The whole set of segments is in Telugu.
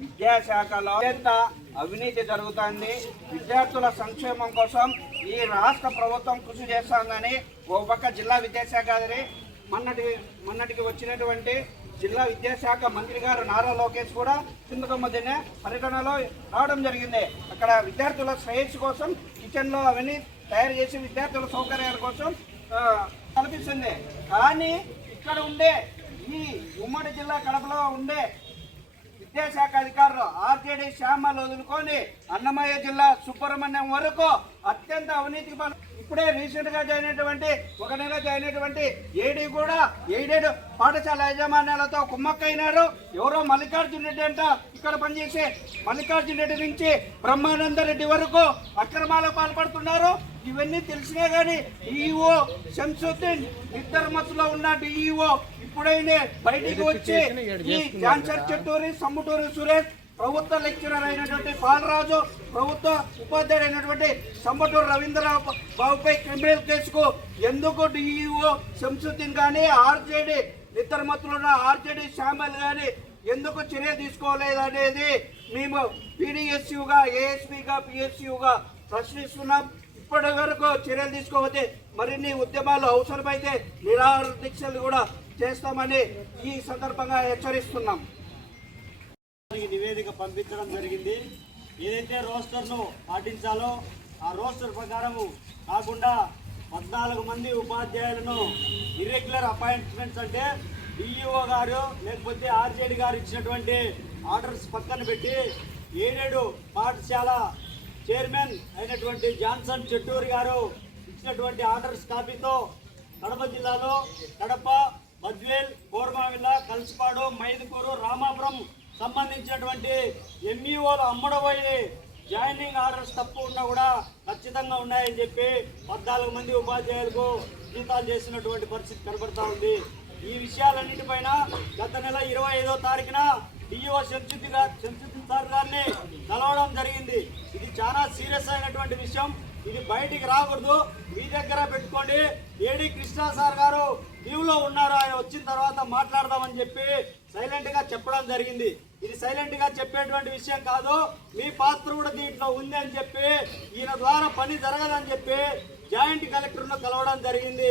విద్యాశాఖలో అత్యంత అవినీతి జరుగుతుంది. విద్యార్థుల సంక్షేమం కోసం ఈ రాష్ట్ర ప్రభుత్వం కృషి చేస్తుందని ఓ పక్క జిల్లా విద్యాశాఖ మొన్నటి మొన్నటికి వచ్చినటువంటి జిల్లా విద్యాశాఖ మంత్రి గారు నారా లోకేష్ కూడా చింతకమ్మ దినే పర్యటనలో రావడం జరిగింది. అక్కడ విద్యార్థుల శ్రేయస్సు కోసం కిచెన్లో అవన్నీ తయారు చేసి విద్యార్థుల సౌకర్యాల కోసం కల్పిస్తుంది. కానీ ఇక్కడ ఉండే ఈ ఉమ్మడి జిల్లా కడపలో ఉండే విద్యాశాఖ అధికారులు ఆర్జేడీ శ్యామలు వదులుకొని అన్నమయ్య జిల్లా సుబ్రహ్మణ్యం వరకు అత్యంత అవినీతికి పాల్- ఇప్పుడే రీసెంట్గా జాయిన్ అయినటువంటి ఒక నెల జాయిన్ అయినటువంటి ఏడీ కూడా ఏడేడు పాఠశాల యాజమాన్యాలతో కుమ్మక్కైనారు. ఎవరో మల్లికార్జున రెడ్డి అంట ఇక్కడ పనిచేసే మల్లికార్జున రెడ్డి నుంచి బ్రహ్మానంద రెడ్డి వరకు అక్రమాలకు పాల్పడుతున్నారు. ఇవన్నీ తెలిసినా గానీ డిఈఓ శంసుద్దీన్ ఇద్దరు మత్తులో ఉన్న డిఈఓ ఇప్పుడైనా బయటికి వచ్చి ఈ జాన్సర్ చెట్టూరి సమ్ముటూరి సురేష్ ప్రభుత్వ లెక్చరర్ అయినటువంటి పాలరాజు ప్రభుత్వ ఉపాధ్యాయుడు అయినటువంటి సమ్మటూరు రవీంద్రరావు బాబుపై క్రిమినల్ కేసుకు ఎందుకు డిఈఓ శంసుద్దీన్ కానీ ఆర్జేడి ఇద్దరు మత్తులు ఉన్న ఆర్జేడి శ్యామల్ కానీ ఎందుకు చర్య తీసుకోలేదు అనేది మేము పీడిఎస్యుగా ఏఎస్పీగా పిఎస్యుగా ప్రశ్నిస్తున్నాం. ఇప్పటి వరకు చర్యలు తీసుకోకపోతే మరిన్ని ఉద్యమాలు అవసరమైతే నిరాహార దీక్షలు కూడా చేస్తామని ఈ సందర్భంగా హెచ్చరిస్తున్నాం. నివేదిక పంపించడం జరిగింది. ఏదైతే రోస్టర్ను పాటించాలో ఆ రోస్టర్ ప్రకారము కాకుండా పద్నాలుగు మంది ఉపాధ్యాయులను ఇర్రెగ్యులర్ అపాయింట్మెంట్స్ అంటే డిఈఓ గారు లేకపోతే ఆర్జేడి గారు ఇచ్చినటువంటి ఆర్డర్స్ పక్కన పెట్టి ఏడేడు పాఠశాల చైర్మన్ అయినటువంటి జాన్సన్ చెట్టూరి గారు ఇచ్చినటువంటి ఆర్డర్స్ కాపీతో కడప జిల్లాలో కడప బద్వేల్ కోరమావిల్ల కలిసిపాడు మైదుకూరు రామాపురం సంబంధించినటువంటి ఎంఈఓలు అమ్మడబోయి జాయినింగ్ ఆర్డర్స్ తప్పు ఉన్నా కూడా ఖచ్చితంగా ఉన్నాయని చెప్పి పద్నాలుగు మంది ఉపాధ్యాయులకు జీతాలు చేసినటువంటి పరిస్థితి కనబడతా ఉంది. ఈ విషయాలన్నిటిపైన గత నెల ఇరవై ఐదో తారీఖున డిఈఓ శంసుద్ది గారు శంసుద్దీన్ సార్ గారిని కలవడం జరిగింది. ఇది చాలా సీరియస్ అయినటువంటి విషయం. ఇది బయటికి రాకూడదు. మీ దగ్గర పెట్టుకోండి. ఏడి కృష్ణా సార్ గారు లీవ్లో ఉన్నారు. ఆయన వచ్చిన తర్వాత మాట్లాడదామని చెప్పి సైలెంట్గా చెప్పడం జరిగింది. ఇది సైలెంట్గా చెప్పేటువంటి విషయం కాదు. మీ పాత్ర కూడా దీంట్లో ఉంది అని చెప్పి ఈయన ద్వారా పని జరగదని చెప్పి జాయింట్ కలెక్టర్ను కలవడం జరిగింది.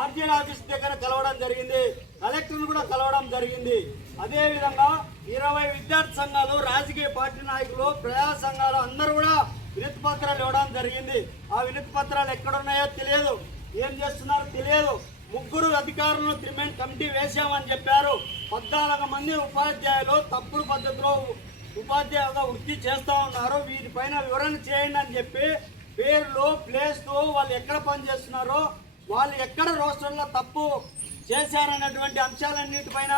ఆర్జీఎల్ ఆఫీస్ దగ్గర కలవడం జరిగింది. కలెక్టర్ను కూడా కలవడం జరిగింది. అదేవిధంగా ఇరవై విద్యార్థి సంఘాలు రాజకీయ పార్టీ నాయకులు ప్రజా సంఘాలు అందరూ కూడా వినతి పత్రాలు ఇవ్వడం జరిగింది. ఆ వినతి పత్రాలు ఎక్కడున్నాయో తెలియదు. ఏం చేస్తున్నారో తెలియదు. ముగ్గురు అధికారులను త్రిమెంట్ కమిటీ వేశామని చెప్పారు. పద్నాలుగు మంది ఉపాధ్యాయులు తప్పుడు పద్ధతిలో ఉపాధ్యాయులుగా వృత్తి చేస్తూ ఉన్నారు. వీటిపైన వివరణ చేయండి అని చెప్పి పేర్లు ప్లేస్లు వాళ్ళు ఎక్కడ పనిచేస్తున్నారో వాళ్ళు ఎక్కడ రోస్టర్లో తప్పు చేశారన్నటువంటి అంశాలన్నిటిపైన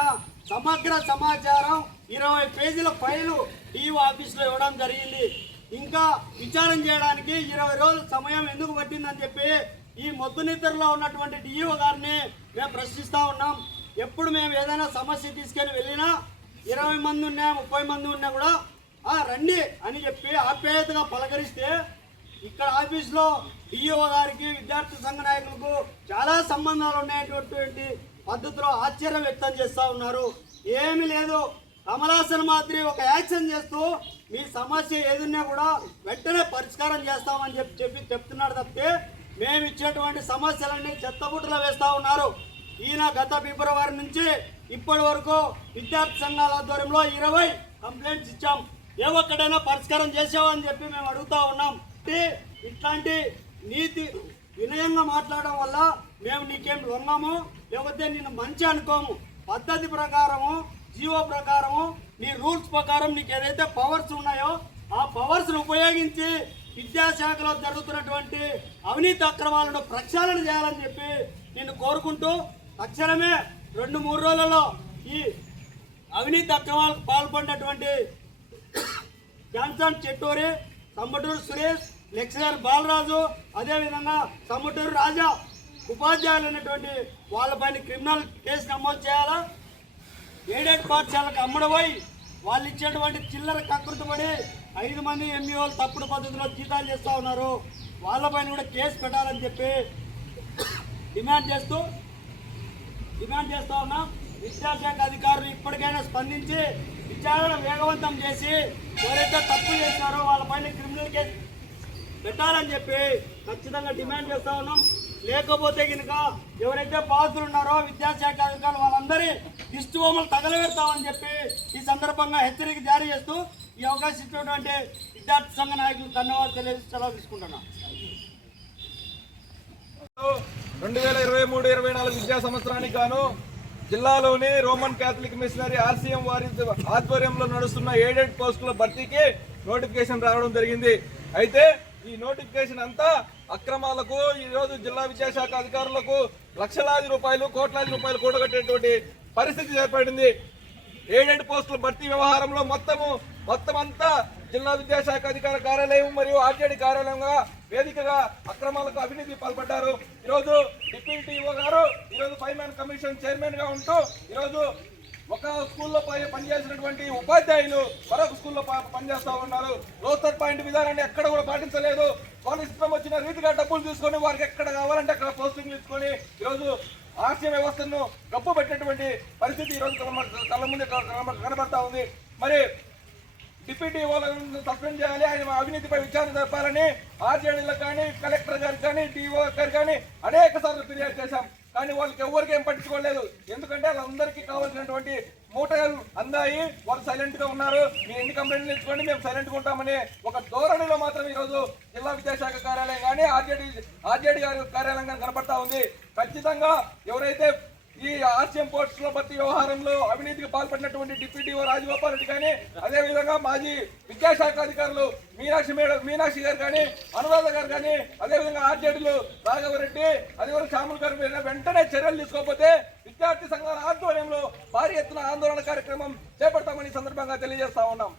సమగ్ర సమాచారం ఇరవై పేజీల ఫైలు డిఓ ఆఫీస్లో ఇవ్వడం జరిగింది. ఇంకా విచారణ చేయడానికి ఇరవై రోజుల సమయం ఎందుకు పట్టిందని చెప్పి ఈ మొద్దు నిద్రలో ఉన్నటువంటి డిఈఓ గారిని మేము ప్రశ్నిస్తూ ఉన్నాం. ఎప్పుడు మేము ఏదైనా సమస్య తీసుకొని వెళ్ళినా ఇరవై మంది ఉన్నా ముప్పై మంది ఉన్నా కూడా "ఆ, రండి అని చెప్పి ఆప్యాయతగా పలకరిస్తే ఇక్కడ ఆఫీస్లో డిఈఓ గారికి విద్యార్థి సంఘ నాయకులకు చాలా సంబంధాలు ఉన్నాయటువంటి పద్ధతిలో ఆశ్చర్యం వ్యక్తం చేస్తూ ఉన్నారు. ఏమీ లేదు. కమలాసన్ మాదిరి ఒక యాక్షన్ చేస్తూ మీ సమస్య ఏదున్నా కూడా వెంటనే పరిష్కారం చేస్తామని చెప్పి చెప్పి చెప్తున్నాడు తప్పితే మేము ఇచ్చేటువంటి సమస్యలన్నీ చెత్తబుట్టలో వేస్తూ ఉన్నారు. ఈయన గత ఫిబ్రవరి నుంచి ఇప్పటి వరకు విద్యార్థి సంఘాల ఆధ్వర్యంలో ఇరవై కంప్లైంట్స్ ఇచ్చాం. ఏ ఒక్కడైనా పరిష్కారం చేసామని చెప్పి మేము అడుగుతూ ఉన్నాం. ఇట్లాంటి నీతి వినయంగా మాట్లాడడం వల్ల మేము నీకేం లొంగము లేకపోతే నేను మంచి అనుకోము. పద్ధతి ప్రకారము జీవో ప్రకారము నీ రూల్స్ ప్రకారం నీకు ఏదైతే పవర్స్ ఉన్నాయో ఆ పవర్స్ను ఉపయోగించి విద్యాశాఖలో జరుగుతున్నటువంటి అవినీతి అక్రమాలను ప్రక్షాళన చేయాలని చెప్పి నేను కోరుకుంటూ తక్షణమే రెండు మూడు రోజులలో ఈ అవినీతి అక్రమాలకు పాల్పడినటువంటి జాన్సన్ చెట్టూరి తమ్మటూరు సురేష్ లెక్చరర్ బాలరాజు అదేవిధంగా తమ్మటూరు రాజా ఉపాధ్యాయులు ఉన్నటువంటి వాళ్ళపైన క్రిమినల్ కేసు నమోదు చేయాలా? ఏడేడు పాఠశాలకు అమ్మడపోయి వాళ్ళు ఇచ్చేటువంటి చిల్లర కకృతపడి ఐదు మంది ఎంఈఓలు తప్పుడు పద్ధతిలో జీతాలు చేస్తూ ఉన్నారు. వాళ్ళపైన కూడా కేసు పెట్టాలని చెప్పి డిమాండ్ చేస్తూ డిమాండ్ చేస్తూ ఉన్నాం. విద్యాశాఖ అధికారులు ఇప్పటికైనా స్పందించి విచారణ వేగవంతం చేసి ఎవరైతే తప్పు చేస్తారో వాళ్ళపైన క్రిమినల్ కేసు పెట్టాలని చెప్పి ఖచ్చితంగా డిమాండ్ చేస్తా ఉన్నాం. లేకపోతే కనుక ఎవరైతే బాధితులు ఉన్నారో విద్యాశాఖ అధికారులు వాళ్ళందరి దిష్టి బొమ్మలు తగలబెడతామని చెప్పి ఈ సందర్భంగా హెచ్చరిక జారీ చేస్తూ ఈ అవకాశం ఇచ్చినటువంటి విద్యార్థి సంఘ నాయకులు ధన్యవాదాలు తెలియజేసి సెలవు తీసుకుంటున్నాను రెండు వేల ఇరవై మూడు ఇరవై నాలుగు విద్యా సంవత్సరానికి గాను జిల్లాలోని రోమన్ క్యాథలిక్ మిషనరీ ఆర్సీఎం వారి ఆధ్వర్యంలో నడుస్తున్న ఎయిడెడ్ పోస్టుల భర్తీకి నోటిఫికేషన్ రావడం జరిగింది. అయితే ఈ నోటిఫికేషన్ అంతా అక్రమాలకు ఈరోజు జిల్లా విద్యాశాఖ అధికారులకు లక్షలాది రూపాయలు కోట్లాది రూపాయలు కూడగట్టేటువంటి పరిస్థితి ఏర్పడింది. ఏడెంట్ పోస్టుల భర్తీ వ్యవహారంలో మొత్తము మొత్తం అంతా జిల్లా విద్యాశాఖ అధికార కార్యాలయం మరియు ఆర్జేడీ కార్యాలయంగా వేదికగా అక్రమాలకు అవినీతి పాల్పడ్డారు. ఈరోజు డిప్యూటీ ఈఓ గారు ఈరోజు ఫైవ్ మ్యాన్ కమిషన్ చైర్మన్గా ఉంటూ ఈరోజు ఒక స్కూల్లో పనిచేసినటువంటి ఉపాధ్యాయులు మరొక స్కూల్లో ప- పనిచేస్తా ఉన్నారు. రోస్టర్ పాయింట్ విధానాన్ని ఎక్కడ కూడా పాటించలేదు. వాళ్ళు ఇష్టం వచ్చిన రీతిగా డబ్బులు తీసుకొని వారికి ఎక్కడ కావాలంటే అక్కడ పోస్టింగ్ తీసుకొని ఈరోజు ఆర్సీ వ్యవస్థను గప్పు పెట్టినటువంటి పరిస్థితి ఈరోజు కళ్ళ- ముందు కనబడతా ఉంది. మరి డిప్యూటీ వాళ్ళని సస్పెండ్ చేయాలి. ఆయన అవినీతిపై విచారణ జరపాలని ఆర్జేడీలకు కానీ కలెక్టర్ కానీ డిఓ గారు కానీ అనేక సార్లు ఫిర్యాదు చేశాం. కానీ వాళ్ళకి ఎవరికి ఏం పట్టించుకోలేదు. ఎందుకంటే వాళ్ళందరికీ కావాల్సినటువంటి మూటలు అందాయి వాళ్ళు సైలెంట్గా ఉన్నారు. మీరు ఎన్ని కంప్లైంట్లు ఇచ్చుకోండి మేము సైలెంట్గా ఉంటామని ఒక ధోరణిలో మాత్రం ఈరోజు రోజు జిల్లా విద్యాశాఖ కార్యాలయం కానీ ఆర్జేడీ ఆర్జేడీ గారి కార్యాలయం కానీ కనపడతా ఉంది. ఖచ్చితంగా ఎవరైతే ఈ ఆర్సీఎం పోస్టుల భర్తీ వ్యవహారంలో అవినీతికి పాల్పడినటువంటి డిప్యూటీ ఓ రాజగోపాల్ రెడ్డి కానీ అదేవిధంగా మాజీ విద్యాశాఖ అధికారులు మీనాక్షి మేడం మీనాక్షి గారు కానీ అనురాధ గారు కానీ అదేవిధంగా ఆర్జేడీలు రాఘవరెడ్డి అదేవిధంగా శ్యాముల్ గారు వెంటనే చర్యలు తీసుకోకపోతే విద్యార్థి సంఘాల ఆధ్వర్యంలో భారీ ఎత్తున ఆందోళన కార్యక్రమం చేపడతామని ఈ సందర్భంగా తెలియజేస్తా ఉన్నాం.